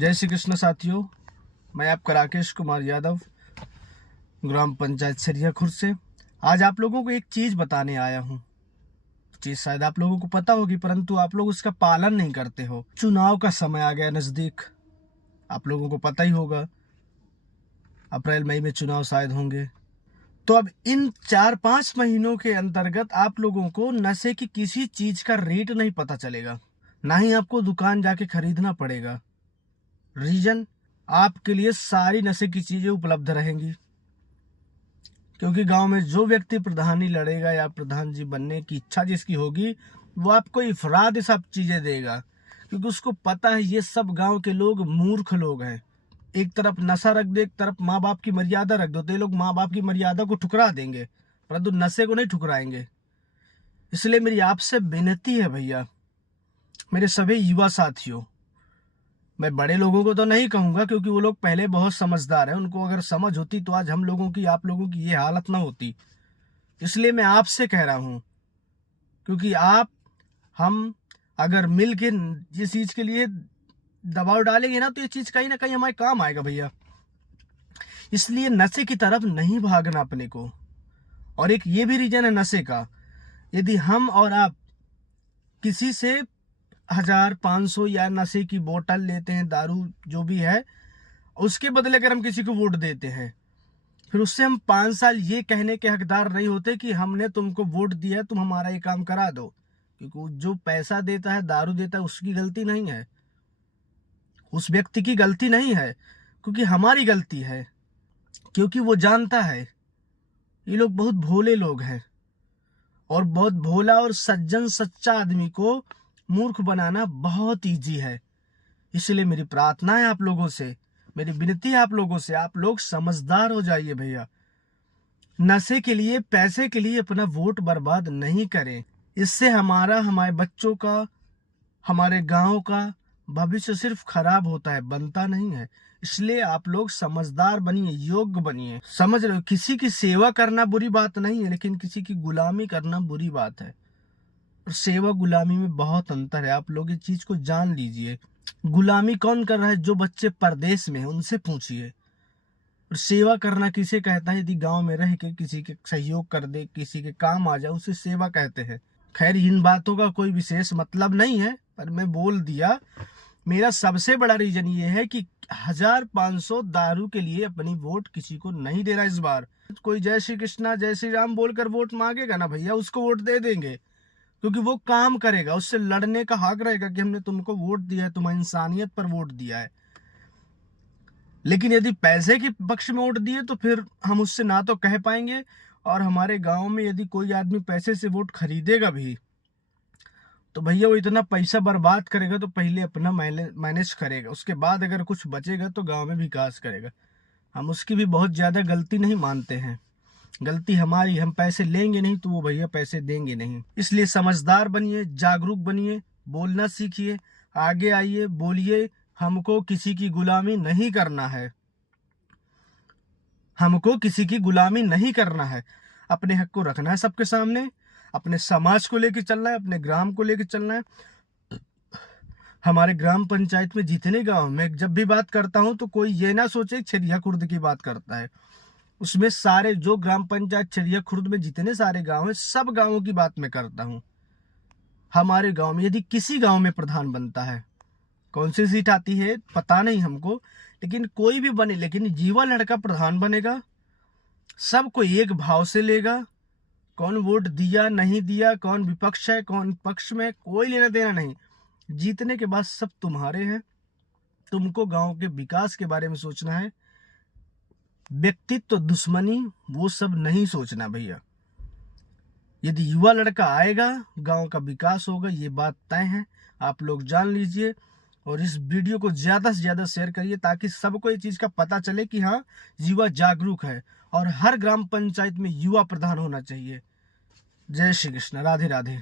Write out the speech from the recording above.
जय श्री कृष्ण साथियों, मैं आपका राकेश कुमार यादव, ग्राम पंचायत सरिया खुर्द से। आज आप लोगों को एक चीज बताने आया हूँ। चीज शायद आप लोगों को पता होगी, परंतु आप लोग उसका पालन नहीं करते हो। चुनाव का समय आ गया नजदीक, आप लोगों को पता ही होगा। अप्रैल मई में चुनाव शायद होंगे। तो अब इन 4-5 महीनों के अंतर्गत आप लोगों को नशे की किसी चीज का रेट नहीं पता चलेगा, ना ही आपको दुकान जाके खरीदना पड़ेगा। रीजन, आपके लिए सारी नशे की चीजें उपलब्ध रहेंगी, क्योंकि गांव में जो व्यक्ति प्रधानी लड़ेगा या प्रधान जी बनने की इच्छा जिसकी होगी, वो आपको इफराद सब चीजें देगा, क्योंकि उसको पता है ये सब गांव के लोग मूर्ख लोग हैं। एक तरफ नशा रख दो, एक तरफ माँ बाप की मर्यादा रख दो, तो ये लोग माँ बाप की मर्यादा को ठुकरा देंगे, परंतु नशे को नहीं ठुकराएंगे। इसलिए मेरी आपसे विनती है भैया, मेरे सभी युवा साथियों, मैं बड़े लोगों को तो नहीं कहूंगा क्योंकि वो लोग पहले बहुत समझदार हैं, उनको अगर समझ होती तो आज हम लोगों की, आप लोगों की ये हालत ना होती। इसलिए मैं आपसे कह रहा हूं, क्योंकि हम अगर मिल के जिस चीज के लिए दबाव डालेंगे ना, तो ये चीज कहीं ना कहीं हमारे काम आएगा भैया। इसलिए नशे की तरफ नहीं भागना अपने को। और एक ये भी रीजन है नशे का, यदि हम और आप किसी से 1000-500 या नशे की बोतल लेते हैं, दारू जो भी है, उसके बदले अगर हम किसी को वोट देते हैं, फिर उससे हम 5 साल ये कहने के हकदार नहीं होते कि हमने तुमको वोट दिया है, तुम हमारा ये काम करा दो। क्योंकि जो पैसा देता है, दारू देता है, उसकी गलती नहीं है, उस व्यक्ति की गलती नहीं है, क्योंकि हमारी गलती है। क्योंकि वो जानता है ये लोग बहुत भोले लोग हैं, और बहुत भोला और सज्जन सच्चा आदमी को मूर्ख बनाना बहुत इजी है। इसलिए मेरी प्रार्थना है आप लोगों से, मेरी विनती है आप लोगों से, आप लोग समझदार हो जाइए भैया। नशे के लिए, पैसे के लिए अपना वोट बर्बाद नहीं करें। इससे हमारे बच्चों का, हमारे गांव का भविष्य सिर्फ खराब होता है, बनता नहीं है। इसलिए आप लोग समझदार बनिए, योग्य बनिए। समझ रहे हो, किसी की सेवा करना बुरी बात नहीं है, लेकिन किसी की गुलामी करना बुरी बात है। और सेवा गुलामी में बहुत अंतर है, आप लोग इस चीज को जान लीजिए। गुलामी कौन कर रहा है? जो बच्चे परदेश में हैं उनसे पूछिए। और सेवा करना किसे कहता है? यदि गांव में रह के किसी के सहयोग कर दे, किसी के काम आ जाए, उसे सेवा कहते हैं। खैर, इन बातों का कोई विशेष मतलब नहीं है, पर मैं बोल दिया। मेरा सबसे बड़ा रीजन ये है कि 1500 दारू के लिए अपनी वोट किसी को नहीं देना इस बार। कोई जय श्री कृष्णा, जय श्री राम बोलकर वोट मांगेगा ना भैया, उसको वोट दे देंगे, क्योंकि वो काम करेगा, उससे लड़ने का हक रहेगा कि हमने तुमको वोट दिया है, तुम्हारी इंसानियत पर वोट दिया है। लेकिन यदि पैसे के पक्ष में वोट दिए तो फिर हम उससे ना तो कह पाएंगे, और हमारे गांव में यदि कोई आदमी पैसे से वोट खरीदेगा भी, तो भैया वो इतना पैसा बर्बाद करेगा तो पहले अपना मैनेज करेगा, उसके बाद अगर कुछ बचेगा तो गांव में विकास करेगा। हम उसकी भी बहुत ज्यादा गलती नहीं मानते हैं, गलती हमारी, हम पैसे लेंगे नहीं तो वो भैया पैसे देंगे नहीं। इसलिए समझदार बनिए, जागरूक बनिए, बोलना सीखिए, आगे आइए, बोलिए। हमको किसी की गुलामी नहीं करना है, हमको किसी की गुलामी नहीं करना है। अपने हक को रखना है सबके सामने, अपने समाज को लेकर चलना है, अपने ग्राम को लेकर चलना है। हमारे ग्राम पंचायत में जितने गांव में जब भी बात करता हूं तो कोई ये ना सोचे सरिया खुर्द की बात करता है। उसमें सारे जो ग्राम पंचायत सरिया खुर्द में जितने सारे गांव हैं, सब गांवों की बात मैं करता हूं। हमारे गांव में यदि किसी गांव में प्रधान बनता है, कौन सी सीट आती है पता नहीं हमको, लेकिन कोई भी बने, लेकिन युवा लड़का प्रधान बनेगा, सबको एक भाव से लेगा। कौन वोट दिया नहीं दिया, कौन विपक्ष है कौन पक्ष में, कोई लेना देना नहीं। जीतने के बाद सब तुम्हारे हैं, तुमको गांव के विकास के बारे में सोचना है। व्यक्तित्व, दुश्मनी, वो सब नहीं सोचना भैया। यदि युवा लड़का आएगा, गांव का विकास होगा, ये बात तय है, आप लोग जान लीजिए। और इस वीडियो को ज्यादा से ज्यादा शेयर करिए, ताकि सबको ये चीज का पता चले कि हाँ, युवा जागरूक है और हर ग्राम पंचायत में युवा प्रधान होना चाहिए। जय श्री कृष्ण, राधे राधे।